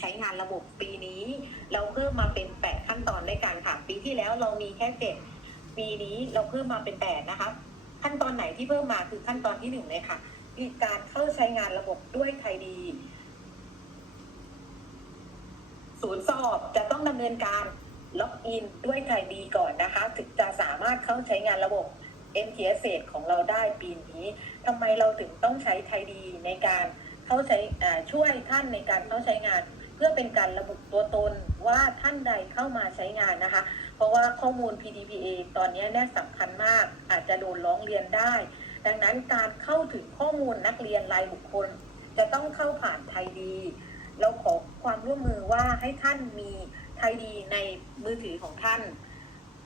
ใช้งานระบบปีนี้ เราเพิ่มมาเป็นแปดขั้นตอนด้วยกันค่ะ ปีที่แล้วเรามีแค่เจ็ดปีนี้เราเพิ่มมาเป็นแปดนะคะ ขั้นตอนไหนที่เพิ่มมาคือขั้นตอนที่หนึ่งเลยค่ะคือการเข้าใช้งานระบบด้วยไทยดี ศูนย์สอบจะต้องดำเนินการล็อกอินด้วยไทยดีก่อนนะคะ ถึงจะสามารถเข้าใช้งานระบบ MTS ของเราได้ปีนี้ทำไมเราถึงต้องใช้ไทยดีในการเข้าใช้ช่วยท่านในการเข้าใช้งาน เพื่อเป็นการระบุตัวตนว่าท่านใดเข้ามาใช้งานนะคะ เพราะว่าข้อมูล PDPA ตอนนี้เนี่ยสำคัญมาก อาจจะโดนร้องเรียนได้ ดังนั้นการเข้าถึงข้อมูลนักเรียนรายบุคคล จะต้องเข้าผ่านไทยดี เราขอความร่วมมือว่าให้ท่านมีไทยดีในมือถือของท่าน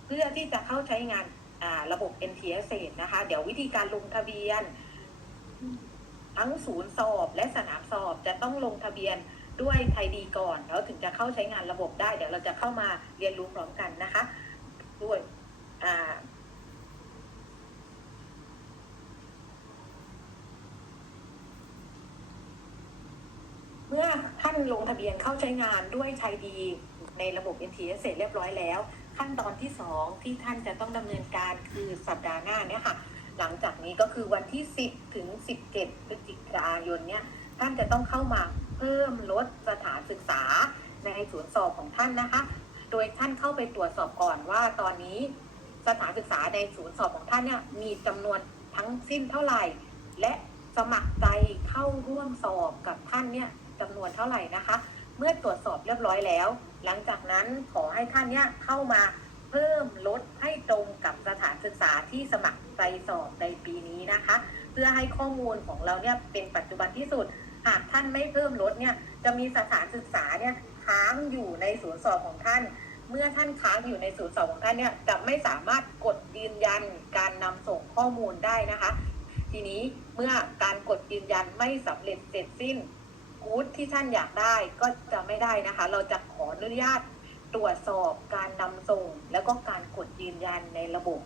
เพื่อที่จะเข้าใช้งานอ่าระบบ NTS นะคะ เดี๋ยววิธีการลงทะเบียน ทั้งศูนย์สอบและสนามสอบจะต้องลงทะเบียน ด้วยไทยดีก่อน แล้วถึงจะเข้าใช้งานระบบได้ เดี๋ยวเราจะเข้ามาเรียนรู้พร้อมกันนะคะ ด้วยอ่าเมื่อท่านลงทะเบียนเข้าใช้งานด้วยไทยดีในระบบ NTS เสร็จเรียบร้อยแล้ว ขั้นตอนที่ 2 ที่ท่านจะต้องดำเนินการคือสัปดาห์หน้าเนี่ยค่ะ หลังจากนี้ก็คือวันที่ 10 ถึง 17พฤศจิกายนเนี่ยท่านจะต้องเข้ามา เพิ่มลดสถานศึกษาในศูนย์สอบของท่านนะคะ โดยท่านเข้าไปตรวจสอบก่อนว่าตอนนี้สถานศึกษาในศูนย์สอบของท่านเนี่ยมีจำนวนทั้งสิ้นเท่าไหร่ และสมัครใจเข้าร่วมสอบกับท่านเนี่ยจำนวนเท่าไหร่นะคะ เมื่อตรวจสอบเรียบร้อยแล้ว หลังจากนั้นขอให้ท่านเนี่ยเข้ามาเพิ่มลดให้ตรงกับสถานศึกษาที่สมัครใจสอบในปีนี้นะคะ เพื่อให้ข้อมูลของเราเนี่ยเป็นปัจจุบันที่สุด หากท่านไม่เพิ่มลดเนี่ยจะมีสถานศึกษาเนี่ยค้างอยู่ในศูนย์สอบของท่าน เมื่อท่านค้างอยู่ในศูนย์สอบของท่านเนี่ยจะไม่สามารถกดยืนยันการนำส่งข้อมูลได้นะคะ ทีนี้เมื่อการกดยืนยันไม่สำเร็จเสร็จสิ้นกู๊ดที่ท่านอยากได้ก็จะไม่ได้นะคะ เราจะขออนุญาตตรวจสอบการนำส่ง แล้วก็การกดยืนยันในระบบ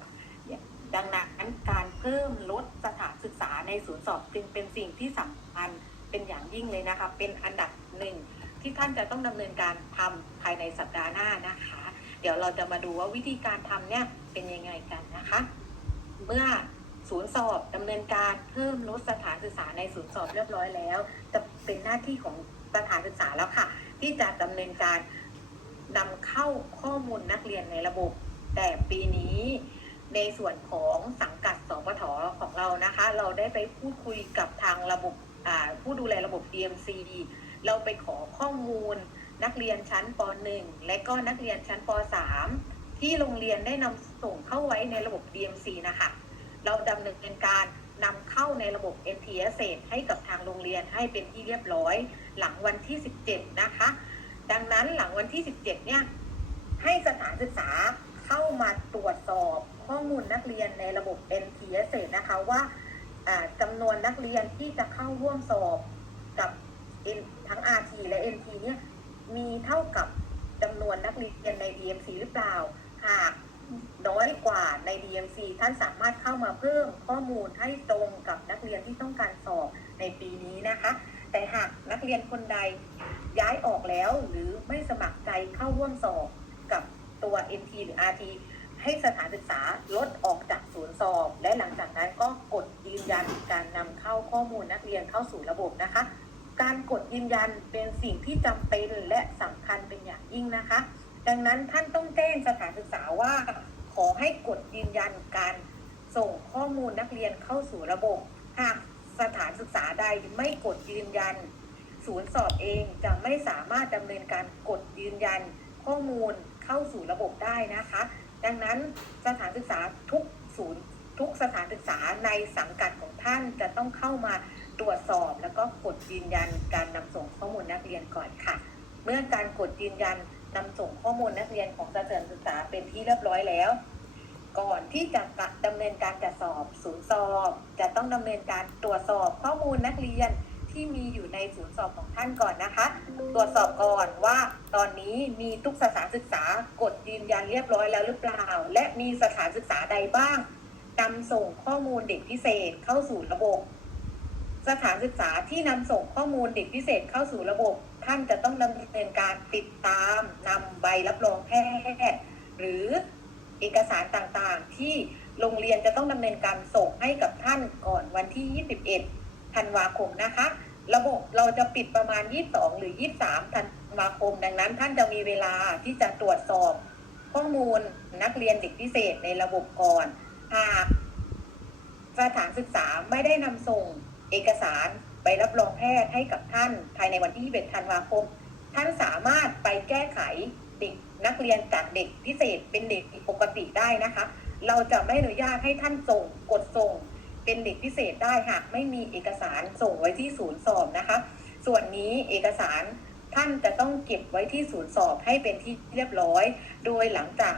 ดังนั้นการเพิ่มลดสถานศึกษาในศูนย์สอบจึงเป็นสิ่งที่สำคัญ เป็นอย่างยิ่งเลยนะคะ เป็นอันดับหนึ่งที่ท่านจะต้องดำเนินการทำภายในสัปดาห์หน้านะคะ เดี๋ยวเราจะมาดูว่าวิธีการทำเนี่ยเป็นยังไงกันนะคะ เมื่อศูนย์สอบดำเนินการเพิ่มลดสถานศึกษาในศูนย์สอบเรียบร้อยแล้ว จะเป็นหน้าที่ของสถานศึกษาแล้วค่ะ ที่จะดำเนินการนำเข้าข้อมูลนักเรียนในระบบ แต่ปีนี้ในส่วนของสังกัดสปทของเรานะคะ เราได้ไปพูดคุยกับทางระบบ ผู้ดูแลระบบ DMC เราไปขอข้อมูลนักเรียนชั้นป .1 และก็นักเรียนชั้นป .3 ที่โรงเรียนได้นำส่งเข้าไว้ในระบบ DMC นะคะเราดำเนินการนำเข้าในระบบ MTS ให้กับทางโรงเรียนให้เป็นที่เรียบร้อย หลังวันที่ 17 นะคะ ดังนั้นหลังวันที่ 17 เนี่ย ให้สถานศึกษาเข้ามาตรวจสอบข้อมูลนักเรียนในระบบ MTS นะคะว่า จำนวนนักเรียนที่จะเข้าร่วมสอบกับทั้ง RT และ NT เนี่ยมีเท่ากับจำนวนนักเรียนใน DMC หรือเปล่า หากน้อยกว่าใน DMC ท่านสามารถเข้ามาเพิ่มข้อมูลให้ตรงกับนักเรียนที่ต้องการสอบในปีนี้นะคะ แต่หากนักเรียนคนใดย้ายออกแล้วหรือไม่สมัครใจเข้าร่วมสอบกับตัว NT หรือ RT ให้สถานศึกษาลดออกจากศูนย์สอบ และหลังจากนั้นก็กดยืนยันการนำเข้าข้อมูลนักเรียนเข้าสู่ระบบนะคะ การกดยืนยันเป็นสิ่งที่จำเป็นและสำคัญเป็นอย่างยิ่งนะคะ ดังนั้นท่านต้องแจ้งสถานศึกษาว่า ขอให้กดยืนยันการส่งข้อมูลนักเรียนเข้าสู่ระบบ หากสถานศึกษาใดไม่กดยืนยัน ศูนย์สอบเองจะไม่สามารถดำเนินการกดยืนยันข้อมูลเข้าสู่ระบบได้นะคะ ดังนั้นสถานศึกษาทุกศูนย์ทุกสถานศึกษาในสังกัดของท่านจะต้องเข้ามาตรวจสอบ แล้วก็กดยืนยันการนำส่งข้อมูลนักเรียนก่อนค่ะ เมื่อการกดยืนยันนำส่งข้อมูลนักเรียนของสถานศึกษาเป็นที่เรียบร้อยแล้ว ก่อนที่จะดำเนินการจัดสอบศูนย์สอบ จะต้องดำเนินการตรวจสอบข้อมูลนักเรียน ที่มีอยู่ในศูนย์สอบของท่านก่อนนะคะ ตรวจสอบก่อนว่าตอนนี้มีทุกสถานศึกษากดยืนยันเรียบร้อยแล้วหรือเปล่า และมีสถานศึกษาใดบ้างนำส่งข้อมูลเด็กพิเศษเข้าสู่ระบบ สถานศึกษาที่นำส่งข้อมูลเด็กพิเศษเข้าสู่ระบบ ท่านจะต้องดำเนินการติดตามนำใบรับรองแพทย์หรือเอกสารต่างๆ ที่โรงเรียนจะต้องดำเนินการส่งให้กับท่านก่อนวันที่ 21 ธันวาคมนะคะ ระบบเราจะปิดประมาณ 22 หรือ 23 ธันวาคม ดังนั้น ท่านจะมีเวลาที่จะตรวจสอบข้อมูลนักเรียนเด็กพิเศษในระบบก่อนหากสถานศึกษาไม่ได้นำส่งเอกสารใบรับรองแพทย์ให้กับท่าน ภายในวันที่21ธันวาคม ท่านสามารถไปแก้ไขเด็กนักเรียนจากเด็กพิเศษเป็นเด็กปกติได้นะคะ เราจะไม่อนุญาตให้ท่านส่งกดส่ง เป็นเด็กพิเศษได้หากไม่มีเอกสารส่งไว้ที่ศูนย์สอบนะคะ ส่วนนี้เอกสารท่านจะต้องเก็บไว้ที่ศูนย์สอบให้เป็นที่เรียบร้อย โดยหลังจาก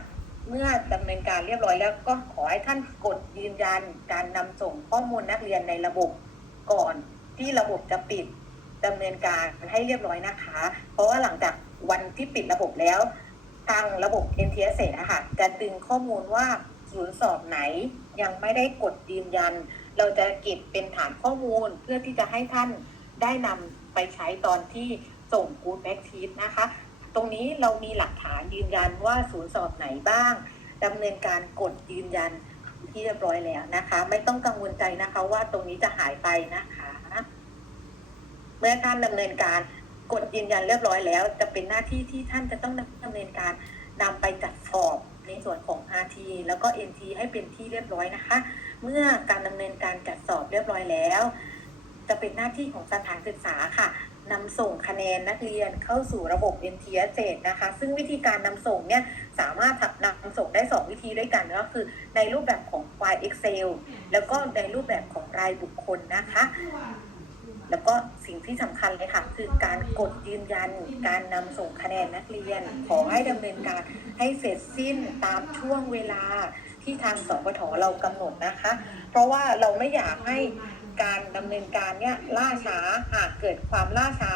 เมื่อดำเนินการเรียบร้อยแล้วก็ขอให้ท่านกดยืนยันการนำส่งข้อมูลนักเรียนในระบบก่อนที่ระบบจะปิดดำเนินการให้เรียบร้อยนะคะ เพราะว่าหลังจากวันที่ปิดระบบแล้วทางระบบ NTS นะคะจะดึงข้อมูลว่าศูนย์สอบไหน ยังไม่ได้กดยืนยัน เราจะเก็บเป็นฐานข้อมูลเพื่อที่จะให้ท่านได้นำไปใช้ตอนที่ส่ง Good Back t e a นะคะ ตรงนี้เรามีหลักฐานยืนยันว่าศูนย์สอบไหนบ้างดำเนินการกดยืนยันที่เรียบร้อยแล้วนะคะ ไม่ต้องกังวลใจนะคะว่าตรงนี้จะหายไปนะคะ เมื่อท่านดำเนินการกดยืนยันเรียบร้อยแล้ว จะเป็นหน้าที่ที่ท่านจะต้องดำเนินการนำไปจัดสอบ ในส่วนของ RT แล้วก็ NT ให้เป็นที่เรียบร้อยนะคะ เมื่อการดำเนินการจัดสอบเรียบร้อยแล้ว จะเป็นหน้าที่ของสถานศึกษาค่ะนำส่งคะแนนนักเรียนเข้าสู่ระบบ NTS 7นะคะ ซึ่งวิธีการนำส่งเนี่ยสามารถนำส่งได้ 2 วิธีด้วยกันก็คือ ในรูปแบบของไฟล์ Excel แล้วก็ในรูปแบบของรายบุคคลนะคะ แล้วก็สิ่งที่สำคัญเลยค่ะ คือการกดยืนยัน การนำส่งคะแนนนักเรียน ขอให้ดำเนินการให้เสร็จสิ้นตามช่วงเวลาที่ทางสปทเรากำหนดนะคะ เพราะว่าเราไม่อยากให้การดำเนินการเนี่ยล่าช้าหากเกิดความล่าช้า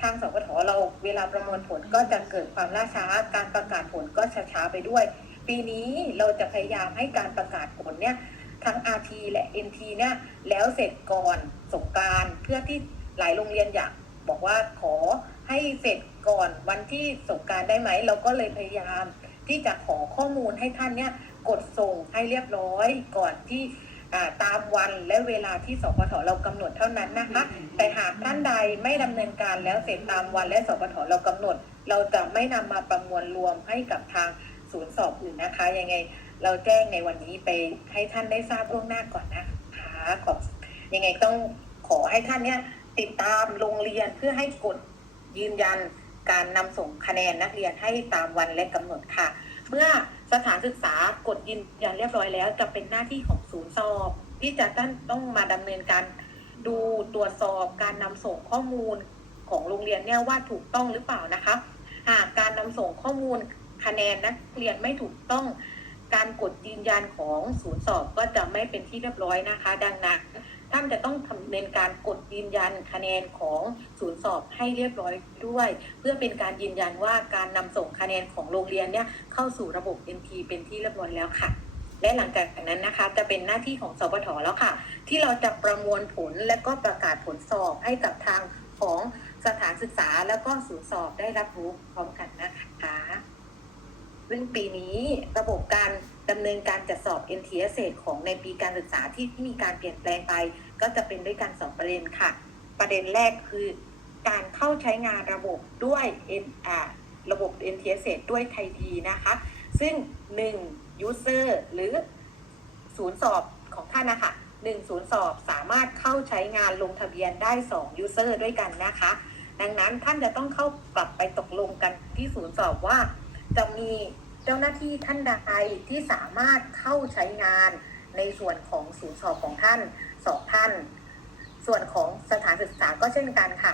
ทางสปทเราเวลาประมวลผลก็จะเกิดความล่าช้า การประกาศผลก็ช้าๆไปด้วย ปีนี้เราจะพยายามให้การประกาศผลเนี่ยทั้ง RT และ NT เนี่ยแล้วเสร็จก่อน สงกรารเพื่อที่หลายโรงเรียนอยากบอกว่าขอให้เสร็จก่อนวันที่สงกรารได้ไหม เราก็เลยพยายามที่จะขอข้อมูลให้ท่านเนี่ยกดส่งให้เรียบร้อยก่อนที่อ่าตามวันและเวลาที่สพทเรากำหนดเท่านั้นนะคะ แต่หากท่านใดไม่ดำเนินการแล้วเสร็จตามวันและสพทเรากำหนด เราจะไม่นำมาประมวลรวมให้กับทางศูนย์สอบอื่นนะคะยังไง เราแจ้งในวันนี้ไปให้ท่านได้ทราบล่วงหน้าก่อนนะคะขอบ ยังไงต้องขอให้ท่านเนี่ยติดตามโรงเรียนเพื่อให้กดยืนยันการนำส่งคะแนนนักเรียนให้ตามวันและกำหนดค่ะ เมื่อสถานศึกษากดยืนยันเรียบร้อยแล้ว จะเป็นหน้าที่ของศูนย์สอบ ที่จะต้องต้องมาดำเนินการดูตรวจสอบการนำส่งข้อมูลของโรงเรียนเนี่ยว่าถูกต้องหรือเปล่านะคะ หากการนำส่งข้อมูลคะแนนนักเรียนไม่ถูกต้อง การกดยืนยันของศูนย์สอบก็จะไม่เป็นที่เรียบร้อยนะคะ ดังนั้น ท่านจะต้องทำเนินการกดยืนยันคะแนนของศูนย์สอบให้เรียบร้อยด้วย เพื่อเป็นการยืนยันว่าการนำส่งคะแนนของโรงเรียนเนี่ยเข้าสู่ระบบ NT เป็นที่เรียบร้อยแล้วค่ะ และหลังจากนั้นนะคะ จะเป็นหน้าที่ของสปทแล้วค่ะ ที่เราจะประมวลผลและก็ประกาศผลสอบให้กับทางของสถานศึกษาแล้วก็ศูนย์สอบได้รับรู้พร้อมกันนะคะซึ่งปีนี้ระบบการดำเนินการจัดสอบ NTS ของในปีการศึกษาที่มีการเปลี่ยนแปลงไป ก็จะเป็นด้วยกันสองประเด็นค่ะ ประเด็นแรกคือ การเข้าใช้งานระบบด้วย N อ่าระบบ NTS ด้วยไทยดีนะคะ ซึ่ง 1 user หรือศูนย์สอบของท่านนะคะ1ศูนย์สอบสามารถเข้าใช้งานลงทะเบียนได้ 2 user ด้วยกันนะคะ ดังนั้นท่านจะต้องเข้ากลับไปตกลงกันที่ศูนย์สอบว่าจะมี เจ้าหน้าที่ท่านใดที่สามารถเข้าใช้งานในส่วนของศูนย์สอบของท่านสองท่าน ส่วนของสถานศึกษาก็เช่นกันค่ะ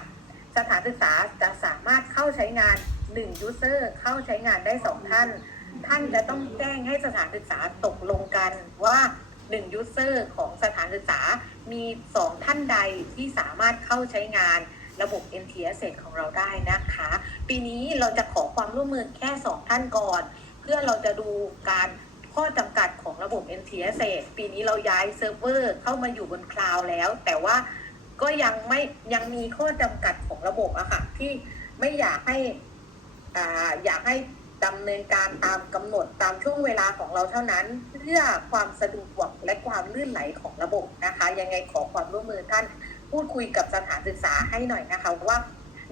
สถานศึกษาจะสามารถเข้าใช้งาน1 user เข้าใช้งานได้ 2 ท่าน ท่านจะต้องแจ้งให้สถานศึกษาตกลงกันว่า1 user ของสถานศึกษามี 2 ท่านใดที่สามารถเข้าใช้งานระบบ NTS ของเราได้นะคะ ปีนี้เราจะขอความร่วมมือแค่ 2 ท่านก่อน พื่อเราจะดูการข้อจำกัดของระบบ NTS ปีนี้เราย้ายเซิร์ฟเวอร์เข้ามาอยู่บนคลาวด์แล้ว แต่ว่าก็ยังไม่ยังมีข้อจำกัดของระบบอะค่ะ ที่ไม่อยากให้อ่าอยากให้ดำเนินการตามกำหนดตามช่วงเวลาของเราเท่านั้น เพื่อความสะดวกและความลื่นไหลของระบบนะคะ ยังไงขอความร่วมมือท่านพูดคุยกับสถานศึกษาให้หน่อยนะคะว่า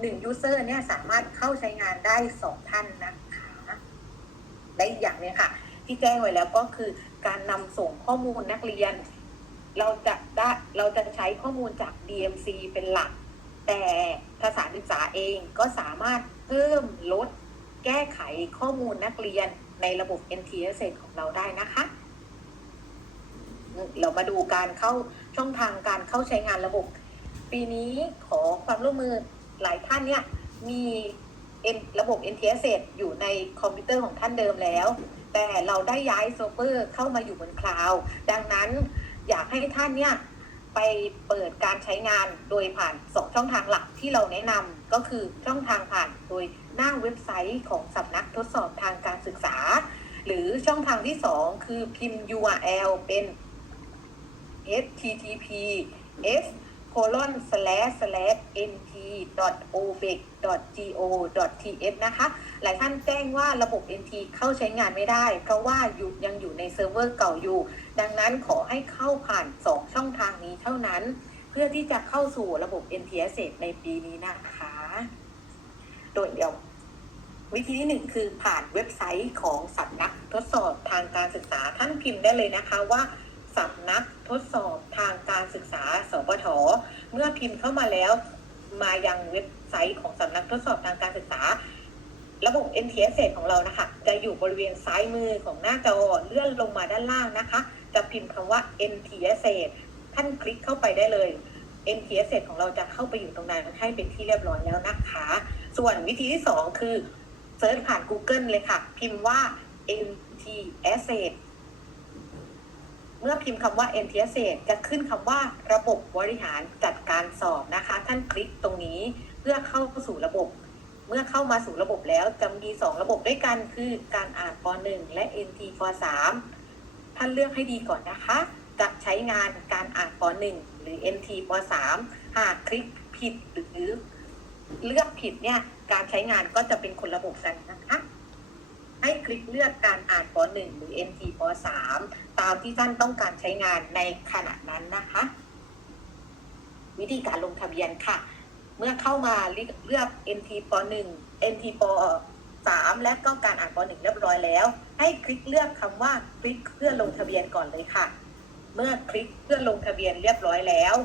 หนึ่งยูเซอร์เนี่ยสามารถเข้าใช้งานได้สองท่านนะคะ และอีกอย่างหนึงค่ะ ที่แจ้งไว้แล้วก็คือการนำส่งข้อมูลนักเรียน เราจะได้เราจะใช้ข้อมูลจาก DMC เป็นหลัก แต่ภาษาศึกษาเองก็สามารถเพิ่มลดแก้ไขข้อมูลนักเรียนในระบบ NTS ของเราได้นะคะ เรามาดูการเข้าช่องทางการเข้าใช้งานระบบ ปีนี้ขอความร่วมมือหลายท่านเนี่ยมี ระบบ NTS อยู่ในคอมพิวเตอร์ของท่านเดิมแล้ว แต่เราได้ย้ายเซิร์ฟเวอร์เข้ามาอยู่บนคลาวด์ดังนั้นอยากให้ท่านเนี่ยไปเปิดการใช้งานโดยผ่าน 2 ช่องทางหลักที่เราแนะนำก็คือช่องทางผ่านโดยหน้าเว็บไซต์ของสำนักทดสอบทางการศึกษา หรือช่องทางที่ 2 คือพิมพ์ URL เป็น http s colon slash slash nt obec go th นะคะ หลายท่านแจ้งว่าระบบ NT เข้าใช้งานไม่ได้ เพราะว่าอยู่ยังอยู่ในเซิร์ฟเวอร์เก่าอยู่ ดังนั้นขอให้เข้าผ่าน 2 ช่องทางนี้เท่านั้น เพื่อที่จะเข้าสู่ระบบ NTS ในปีนี้นะคะ โดยเดียววิธีที่หนึ่งคือผ่านเว็บไซต์ของสำนักทดสอบทางการศึกษาท่านพิมพ์ได้เลยนะคะว่า สำนักทดสอบทางการศึกษาสปทเมื่อพิมพ์เข้ามาแล้ว มายังเว็บไซต์ของสำนักทดสอบทางการศึกษา ระบบ NTS ของเรานะคะ จะอยู่บริเวณซ้ายมือของหน้าจอเลื่อนลงมาด้านล่างนะคะ จะพิมพ์คำว่า NTS ท่านคลิกเข้าไปได้เลย NTS ของเราจะเข้าไปอยู่ตรงนั้นให้เป็นที่เรียบร้อยแล้วนะคะ ส่วนวิธีที่ 2 คือเซิร์ชผ่าน Google เลยค่ะ พิมพ์ว่า NTS เมื่อพิมพ์คำว่า NTS จะขึ้นคำว่าระบบบริหารจัดการสอบนะคะ ท่านคลิกตรงนี้เพื่อเข้าสู่ระบบ เมื่อเข้ามาสู่ระบบแล้วจะมี 2 ระบบด้วยกัน คือการอ่านป .1 และ NT ป .3 ท่านเลือกให้ดีก่อนนะคะ จะใช้งานการอ่านป .1 หรือ NT ป .3 หากคลิกผิดหรือเลือกผิดเนี่ยการใช้งานก็จะเป็นคนระบบกันนะคะ ให้คลิกเลือกการอ่านป .1 หรือ NT ป .3 ตามที่ท่านต้องการใช้งานในขณะนั้นนะคะ วิธีการลงทะเบียนค่ะ เมื่อเข้ามาเลือก NT ป .1 NT ป .3 และก็การอ่านป .1 เรียบร้อยแล้ว ให้คลิกเลือกคำว่าคลิกเพื่อลงทะเบียนก่อนเลยค่ะ เมื่อคลิกเพื่อลงทะเบียนเรียบร้อยแล้ว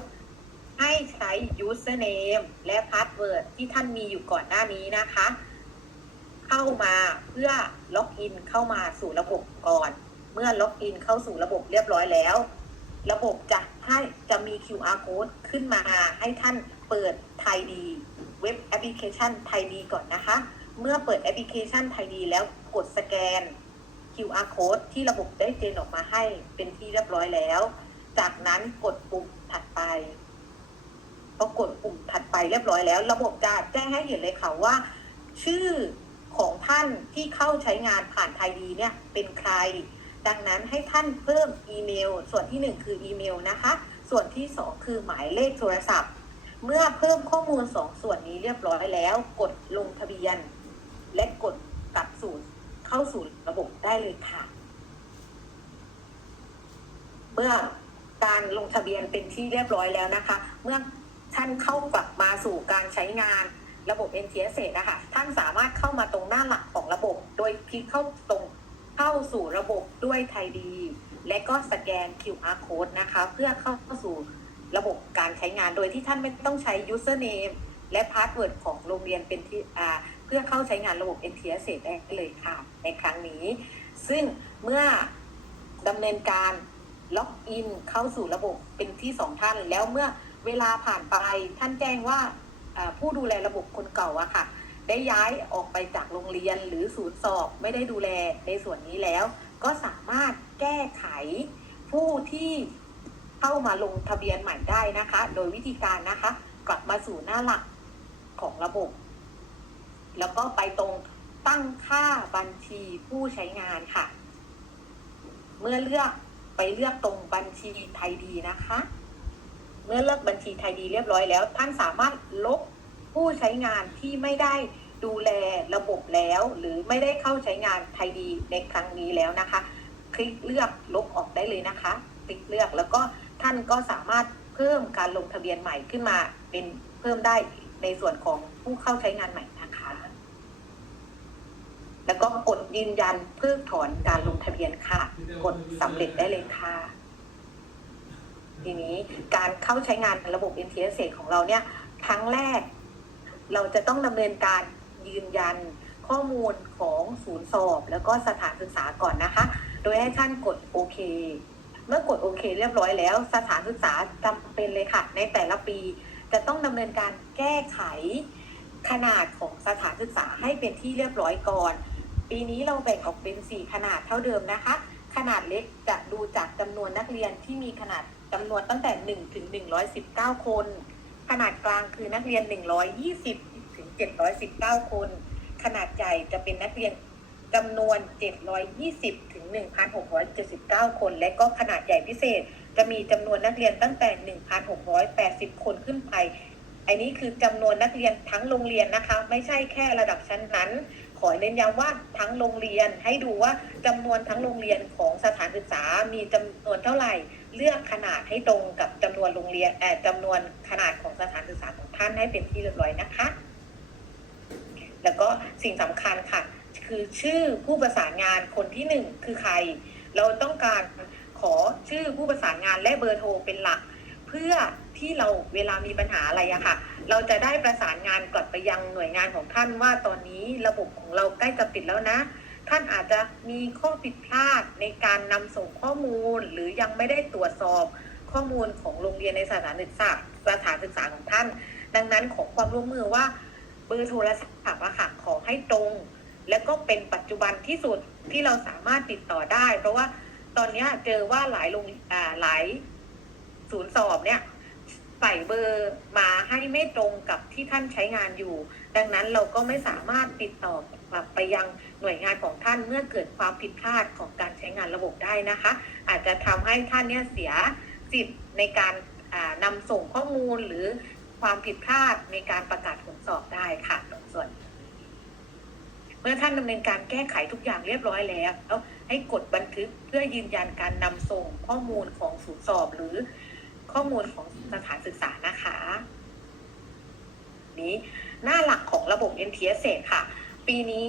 ให้ใช้ username และ password ที่ท่านมีอยู่ก่อนหน้านี้นะคะ เข้ามาเพื่อล็อกอินเข้ามาสู่ระบบก่อน เมื่อล็อกอินเข้าสู่ระบบเรียบร้อยแล้ว ระบบจะให้จะมี QR code ขึ้นมาให้ท่านเปิดไทยดีเว็บแอปพลิเคชันไทยดีก่อนนะคะ เมื่อเปิดแอปพลิเคชันไทยดีแล้วกดสแกน QR code ที่ระบบได้เจนออกมาให้เป็นที่เรียบร้อยแล้ว จากนั้นกดปุ่มถัดไปพอกดปุ่มถัดไปเรียบร้อยแล้ว ระบบจะแจ้งให้เห็นเลยค่ะว่า ชื่อ ของท่านที่เข้าใช้งานผ่านไทยดีเนี่ยเป็นใคร ดังนั้นให้ท่านเพิ่มอีเมล ส่วนที่ 1 คืออีเมลนะคะ ส่วนที่ 2 คือหมายเลขโทรศัพท์ เมื่อเพิ่มข้อมูล2ส่วนนี้เรียบร้อยแล้ว กดลงทะเบียน และกดกลับสู่เข้าสู่ระบบได้เลยค่ะ เมื่อการลงทะเบียนเป็นที่เรียบร้อยแล้วนะคะ เมื่อท่านเข้ากลับมาสู่การใช้งาน ระบบ NTS นะคะท่านสามารถเข้ามาตรงหน้าหลักของระบบ โดยคลิกเข้าตรงเข้าสู่ระบบด้วยไทยดี และก็สแกน QR code นะคะ เพื่อเข้าสู่ระบบการใช้งานโดยที่ท่านไม่ต้องใช้ username และ password ของโรงเรียนเป็นที่เพื่อเข้าใช้งานระบบ NTS ได้เลยค่ะ ในครั้งนี้ ซึ่งเมื่อดำเนินการล็อกอินเข้าสู่ระบบเป็นที่สองท่าน แล้วเมื่อเวลาผ่านไปท่านแจ้งว่า ผู้ดูแลระบบคนเก่าอะค่ะ ได้ย้ายออกไปจากโรงเรียนหรือศูนย์สอบไม่ได้ดูแลในส่วนนี้แล้ว ก็สามารถแก้ไขผู้ที่เข้ามาลงทะเบียนใหม่ได้นะคะ โดยวิธีการนะคะ กลับมาสู่หน้าหลักของระบบ แล้วก็ไปตรงตั้งค่าบัญชีผู้ใช้งานค่ะ เมื่อเลือกไปเลือกตรงบัญชีไทยดีนะคะ มื่อเลือกบัญชีไทยดีเรียบร้อยแล้ว ท่านสามารถลบผู้ใช้งานที่ไม่ได้ดูแลระบบแล้ว หรือไม่ได้เข้าใช้งานไทยดีในครั้งนี้แล้วนะคะ คลิกเลือกลบออกได้เลยนะคะ คลิกเลือกแล้วก็ท่านก็สามารถเพิ่มการลงทะเบียนใหม่ขึ้นมา เป็นเพิ่มได้ในส่วนของผู้เข้าใช้งานใหม่นะคะ แล้วก็กดยืนยันเพิกถอนการลงทะเบียนค่ะ กดสำเร็จได้เลยค่ะ ทีนี้การเข้าใช้งานระบบ NTS ของเราเนี่ยครั้งแรก เราจะต้องดำเนินการยืนยันข้อมูลของศูนย์สอบ แล้วก็สถานศึกษาก่อนนะคะ โดยให้ท่านกดโอเค เมื่อกดโอเค เรียบร้อยแล้ว สถานศึกษาจำเป็นเลยค่ะ ในแต่ละปีจะต้องดำเนินการแก้ไขขนาดของสถานศึกษาให้เป็นที่เรียบร้อยก่อน ปีนี้เราแบ่งออกเป็น 4 ขนาดเท่าเดิมนะคะ ขนาดเล็กจะดูจากจำนวนนักเรียนที่มีขนาด จำนวนตั้งแต่ 1 ถึง 119 คน ขนาดกลางคือนักเรียน 120 ถึง 719 คน ขนาดใหญ่จะเป็นนักเรียนจำนวน 720 ถึง 1,679 คน และก็ขนาดใหญ่พิเศษ จะมีจำนวนนักเรียนตั้งแต่ 1,680 คนขึ้นไป อันนี้คือจำนวนนักเรียนทั้งโรงเรียนนะคะ ไม่ใช่แค่ระดับชั้นนั้น ขอเน้นย้ำว่าทั้งโรงเรียนให้ดูว่าจำนวนทั้งโรงเรียนของสถานศึกษามีจำนวนเท่าไหร่ เลือกขนาดให้ตรงกับจำนวนโรงเรียนแอจำนวนขนาดของสถานศึกษาของท่านให้เป็นที่เรียบร้อยนะคะ แล้วก็สิ่งสำคัญค่ะ คือชื่อผู้ประสานงานคนที่หนึ่งคือใคร เราต้องการขอชื่อผู้ประสานงานและเบอร์โทรเป็นหลัก เพื่อที่เราเวลามีปัญหาอะไรอะค่ะ เราจะได้ประสานงานกลับไปยังหน่วยงานของท่านว่าตอนนี้ระบบของเราใกล้จะปิดแล้วนะ ท่านอาจจะมีข้อผิดพลาดในการนำส่งข้อมูล หรือยังไม่ได้ตรวจสอบข้อมูลของโรงเรียนในสถานศึกษาสถานศึกษาของท่าน ดังนั้นขอความร่วมมือว่าเบอร์โทรศัพท์อะค่ะขอให้ตรง และก็เป็นปัจจุบันที่สุดที่เราสามารถติดต่อได้ เพราะว่าตอนนี้เจอว่าหลายโรงหลายศูนย์สอบเนี่ยใส่เบอร์มาให้ไม่ตรงกับที่ท่านใช้งานอยู่ ดังนั้นเราก็ไม่สามารถติดต่อกลับไปยังหน่วยงานของท่านเมื่อเกิดความผิดพลาดของการใช้งานระบบได้นะคะ อาจจะทำให้ท่านเนี่ยเสียสิทธิ์ในการอ่านำส่งข้อมูลหรือความผิดพลาดในการประกาศผลสอบได้ค่ะตรงส่วน เมื่อท่านดำเนินการแก้ไขทุกอย่างเรียบร้อยแล้วให้กดบันทึกเพื่อยืนยันการนำส่งข้อมูลของศูนย์สอบหรือข้อมูลของสถานศึกษานะคะ นี้ หน้าหลักของระบบ NTS ค่ะ ปีนี้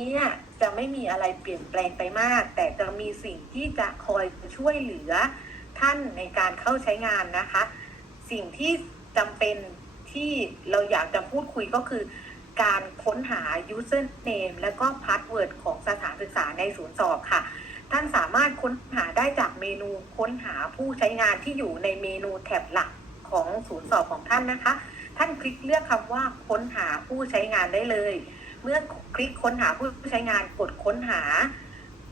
จะไม่มีอะไรเปลี่ยนแปลงไปมาก แต่จะมีสิ่งที่จะคอยช่วยเหลือท่านในการเข้าใช้งานนะคะ สิ่งที่จำเป็นที่เราอยากจะพูดคุยก็คือการค้นหา username และก็ password ของสถานศึกษาในศูนย์สอบค่ะ ท่านสามารถค้นหาได้จากเมนูค้นหาผู้ใช้งานที่อยู่ในเมนูแท็บหลักของศูนย์สอบของท่านนะคะ ท่านคลิกเลือกคำว่าค้นหาผู้ใช้งานได้เลย เมื่อคลิกค้นหาผู้ใช้งานกดค้นหา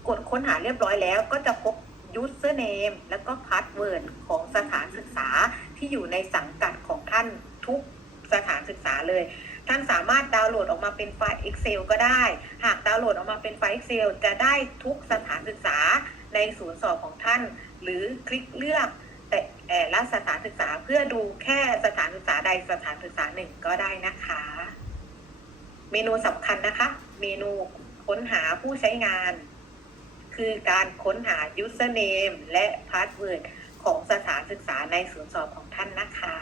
กดค้นหาเรียบร้อยแล้ว ก็จะพบ username แล้วก็ password ของสถานศึกษาที่อยู่ในสังกัดของท่านทุกสถานศึกษาเลย ท่านสามารถดาวน์โหลดออกมาเป็นไฟล์ Excel ก็ได้ หากดาวน์โหลดออกมาเป็นไฟล์ Excel จะได้ทุกสถานศึกษาในศูนย์สอบของท่าน หรือคลิกเลือก แต่แต่ละสถานศึกษาเพื่อดูแค่สถานศึกษาใดสถานศึกษาหนึ่งก็ได้นะคะ เมนูสำคัญนะคะ เมนูค้นหาผู้ใช้งาน คือการค้นหา username และ password ของสถานศึกษาในศูนย์สอบของท่านนะคะ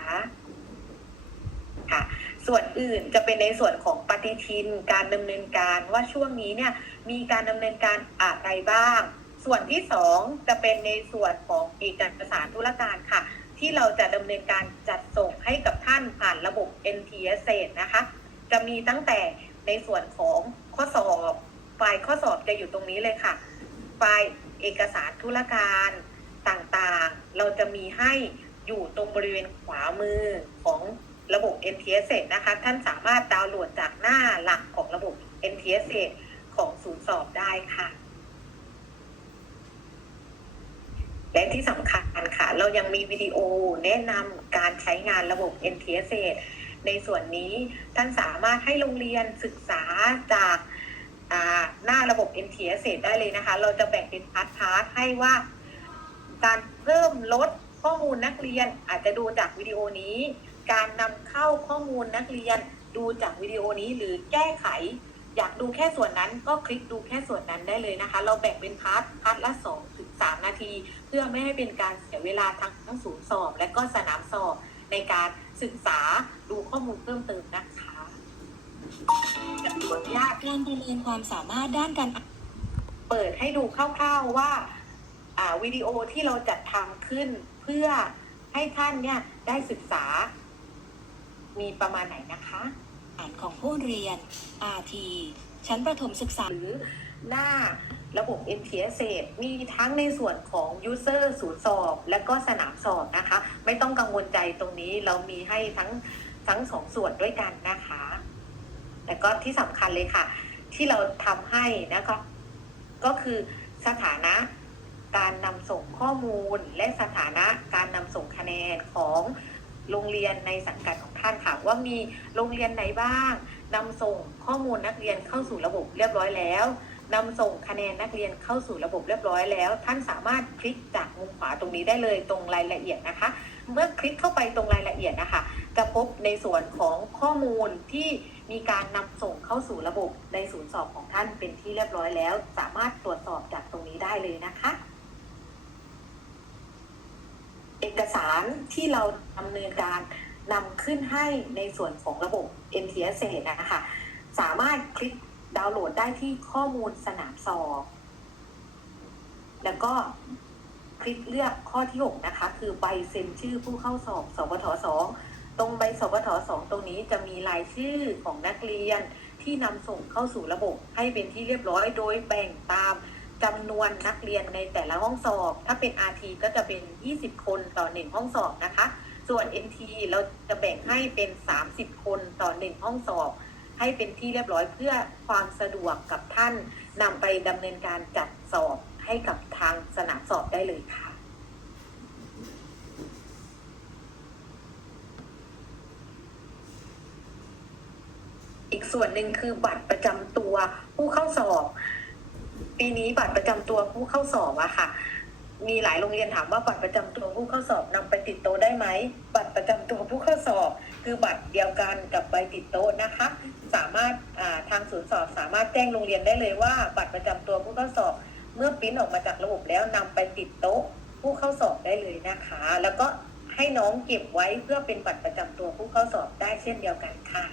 ค่ะส่วนอื่นจะเป็นในส่วนของปฏิทินการดำเนินการว่าช่วงนี้เนี่ยมีการดำเนินการอะไรบ้าง ส่วนที่สองจะเป็นในส่วนของเอกสารธุรการค่ะ ที่เราจะดำเนินการจัดส่งให้กับท่านผ่านระบบ NTS นะคะ จะมีตั้งแต่ในส่วนของข้อสอบไฟล์ข้อสอบจะอยู่ตรงนี้เลยค่ะ ไฟล์เอกสารธุรการต่างๆ เราจะมีให้อยู่ตรงบริเวณขวามือของระบบ NTS นะคะ ท่านสามารถดาวน์โหลดจากหน้าหลักของระบบ NTS ของศูนย์สอบได้ค่ะ และที่สำคัญค่ะ เรายังมีวิดีโอแนะนำการใช้งานระบบ NTS ในส่วนนี้ท่านสามารถให้โรงเรียนศึกษาจากาหน้าระบบ NTS ได้เลยนะคะ เราจะแบ่งเป็นพาร์ทพาร์ทให้ว่า การเพิ่มลดข้อมูลนักเรียนอาจจะดูจากวิดีโอนี้ การนำเข้าข้อมูลนักเรียนดูจากวิดีโอนี้หรือแก้ไข อยากดูแค่ส่วนนั้นก็คลิกดูแค่ส่วนนั้นได้เลยนะคะ เราแบ่งเป็นพาร์ทพาร์ทละ2ถึง 3 นาที เพื่อไม่ให้เป็นการเสียเวลาทั้งทั้งศูนย์สอบ และก็สนามสอบในการศึกษาดูข้อมูลเพิ่มเติมนะคะจะขออนุญาตการประเมินความสามารถด้านการอ่านเปิดให้ดูคร่าวๆว่าอ่าวิดีโอที่เราจัดทำขึ้นเพื่อให้ท่านเนี่ยได้ศึกษา มีประมาณไหนนะคะของผู้เรียน RT ชั้นประถมศึกษาหรือหน้า ระบบ MTS มีทั้งในส่วนของ User ศูนย์สอบ และก็สนามสอบนะคะ ไม่ต้องกังวลใจตรงนี้เรามีให้ทั้งทั้งสองส่วนด้วยกันนะคะแต่ก็ที่สำคัญเลยค่ะ ที่เราทำให้นะคะ ก็คือสถานะการนำส่งข้อมูล และสถานะการนำส่งคะแนนของโรงเรียนในสังกัดของท่านค่ะ ว่ามีโรงเรียนไหนบ้างนำส่งข้อมูลนักเรียนเข้าสู่ระบบเรียบร้อยแล้ว นำส่งคะแนนนักเรียนเข้าสู่ระบบเรียบร้อยแล้ว ท่านสามารถคลิกจากมุมขวาตรงนี้ได้เลยตรงรายละเอียดนะคะ เมื่อคลิกเข้าไปตรงรายละเอียดนะคะ จะพบในส่วนของข้อมูลที่มีการนำส่งเข้าสู่ระบบในศูนย์สอบของท่านเป็นที่เรียบร้อยแล้ว สามารถตรวจสอบจากตรงนี้ได้เลยนะคะ เอกสารที่เราดำเนินการนำขึ้นให้ในส่วนของระบบ MTS นะคะสามารถคลิก ดาวน์โหลดได้ที่ข้อมูลสนามสอบ แล้วก็คลิกเลือกข้อที่ 6 นะคะ คือใบเซ็นชื่อผู้เข้าสอบสบท2ตรงใบสบท2ตรงนี้จะมีรายชื่อของนักเรียนที่นำส่งเข้าสู่ระบบให้เป็นที่เรียบร้อยโดยแบ่งตามจำนวนนักเรียนในแต่ละห้องสอบ ถ้าเป็น RT ก็จะเป็น 20 คนต่อ 1 ห้องสอบนะคะ ส่วน NT เราจะแบ่งให้เป็น 30 คนต่อ 1 ห้องสอบ ให้เป็นที่เรียบร้อยเพื่อความสะดวกกับท่านนำไปดำเนินการจัดสอบให้กับทางสนามสอบได้เลยค่ะอีกส่วนหนึ่งคือบัตรประจำตัวผู้เข้าสอบ ปีนี้บัตรประจำตัวผู้เข้าสอบอะค่ะ มีหลายโรงเรียนถามว่าบัตรประจำตัวผู้เข้าสอบนำไปติดโต๊ะได้ไหมบัตรประจำตัวผู้เข้าสอบ คือบัตรเดียวกันกับใบติดโต๊ะนะคะ สามารถทางศูนย์สอบสามารถแจ้งโรงเรียนได้เลยว่า บัตรประจำตัวผู้เข้าสอบ เมื่อปิ้นออกมาจากระบบแล้วนำไปติดโต๊ะผู้เข้าสอบได้เลยนะคะ แล้วก็ให้น้องเก็บไว้เพื่อเป็นบัตรประจำตัวผู้เข้าสอบได้เช่นเดียวกันค่ะ